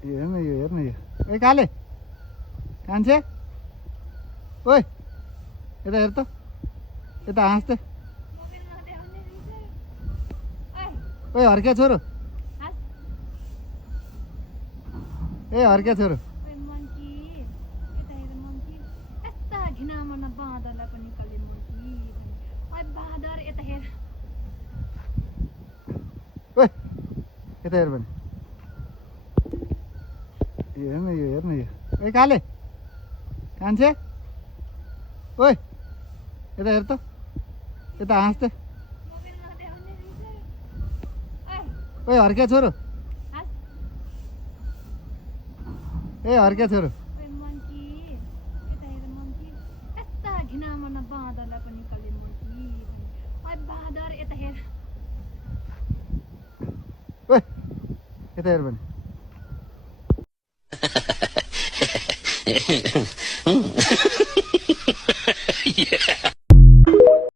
हेर्नु यो ए काले कान्छे ओइ यता हेर त यता हाँस त ओइ हर्के छोरो ए हर्के छोरो ओइ यता हेर भने हेर्नु यो ए काले कान्छे ओइ यता हेर त यता हाँस त ओइ हर्के छोरो ए हर्के छोरो ओइ यता हेर भने